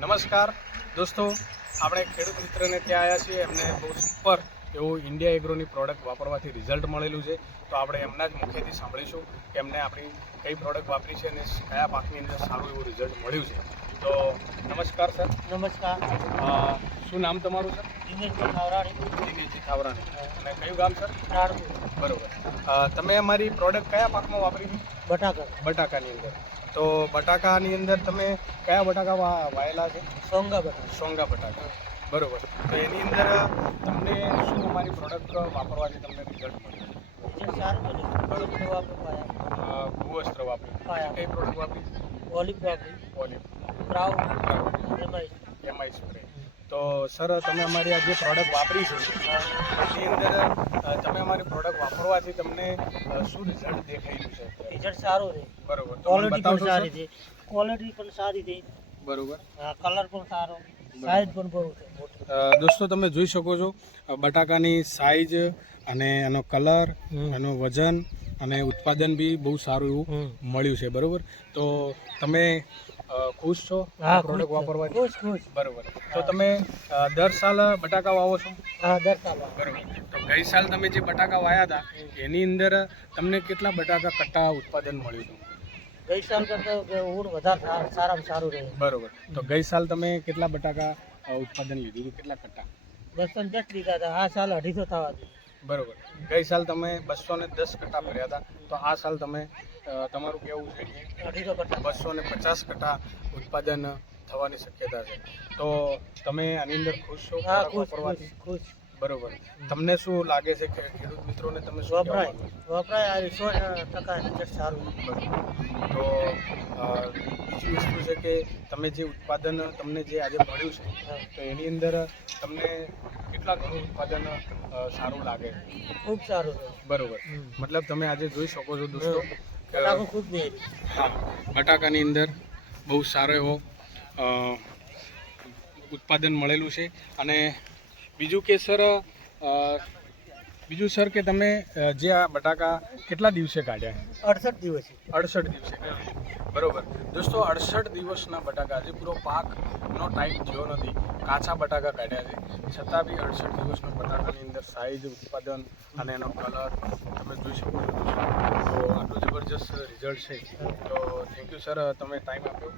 નમસ્કાર દોસ્તો, આપણે ખેડૂત મિત્રને ત્યાં આવ્યા છીએ. એમને બહુ સુપર એવું ઇન્ડિયા એગ્રોની પ્રોડક્ટ વાપરવાથી રિઝલ્ટ મળેલું છે. તો આપણે એમના જ મુખેથી સાંભળીશું કે એમને આપણી કઈ પ્રોડક્ટ વાપરી છે અને કયા પાકની અંદર સારું એવું રિઝલ્ટ મળ્યું છે. તો નમસ્કાર સર. નમસ્કાર. શું નામ તમારું સર? દિનેશજી ખાવરાણી. દિનેશજી ખાવરાણી. અને કયું ગામ સર? નાળપુર. બરોબર. તમે અમારી પ્રોડક્ટ કયા પાકમાં વાપરી હતી? બટાકા. બટાકાની અંદર. તો બટાકાની અંદર તમે કયા બટાકા વાયેલા છે? સોંગા બટાકા. સોંગા બટાકા. બરોબર. તો એની અંદર તમને શું અમારી પ્રોડક્ટ વાપરવાથી તમને રિઝલ્ટ મળ્યું? જે સારું બને બરોબર વાપરી ભૂવસ્ત્ર વાપર્યું. કઈ પ્રોડક્ટ વાપરી? ઓલિવ વાપરી. ઓલિવ. પ્રાઉડ. MI spray. તો સર, તમે અમારી આ જે પ્રોડક્ટ વાપરી છે એની અંદર તમે અમારી પ્રોડક્ટ વાપરવાથી તમને શું રિઝલ્ટ દેખાયું છે? રિઝલ્ટ સારું છે. બરોબર. ક્વોલિટી પણ સારી છે. ક્વોલિટી પણ સારી છે. બરોબર. કલર પણ સારો, સાઈઝ પણ બહુ છે. દોસ્તો, તમે જોઈ શકો છો બટાકાની સાઈઝ અને એનો કલર, એનો વજન અને ઉત્પાદન બી બહુ સારું એવું મળ્યું છે. બરોબર. તો તમે ખુશ છો પ્રોડક્ટ વાપરવાથી? ખુશ. બરોબર. તો તમે દર સાલ બટાકા વાવો છો? હા, દર સાલ. બરોબર. તો ગઈ સાલ તમે જે બટાકા વાયા હતા એની અંદર તમને કેટલા બટાકા કટ્ટા ઉત્પાદન મળ્યું હતું? ગઈ સાલ કરતાં વધારે સારામાં સારું રહે. બરોબર. તો ગઈ સાલ તમે કેટલા બટાકા ઉત્પાદન લીધું હતું? કેટલા કટ્ટા? 210 લીધા હતા. આ સાલ 250 થવા દે. બરોબર. ગઈ સાલ તમે 210 કટ્ટા ભર્યા હતા. તો આ સાલ તમે તમારું કેવું છે કે 250 કટ્ટા ઉત્પાદન થવાની શક્યતા છે. તો તમે આની અંદર ખુશ છો? હા, વાપરવાથી? ખુશ. બરોબર. તમને શું લાગે છે કે ખેડૂત મિત્રોને તમે શું કહેવા માંગો છો? વપરાય આ 100% રિઝલ્ટ સારું. તો બીજી વસ્તુ છે કે તમે જે ઉત્પાદન તમને જે આજે મળ્યું છે તો એની અંદર તમને કેટલા ઘણું ઉત્પાદન સારું લાગે? ખૂબ સારું છે. બરોબર. મતલબ તમે આજે જોઈ શકો છો દોસ્તો, બટાકો ખૂબ નહીં. બટાકાની અંદર બહુ સારો એવો ઉત્પાદન મળેલું છે. અને બીજું સર કે તમે જે આ બટાકા કેટલા દિવસે કાઢ્યા? 68 દિવસે. 68 દિવસે કાઢ્યા. બરોબર. દોસ્તો, 68 દિવસના બટાકા, જે પૂરો પાકનો ટાઈમ થયો નથી, કાચા બટાકા કાઢ્યા છે, છતાં બી 68 દિવસના બટાકાની અંદર સાઈઝ, ઉત્પાદન અને એનો કલર તમે જોઈ શકો છો. તો આટલું જબરજસ્ત રિઝલ્ટ છે. તો થેન્ક યુ સર, તમે ટાઈમ આપ્યો.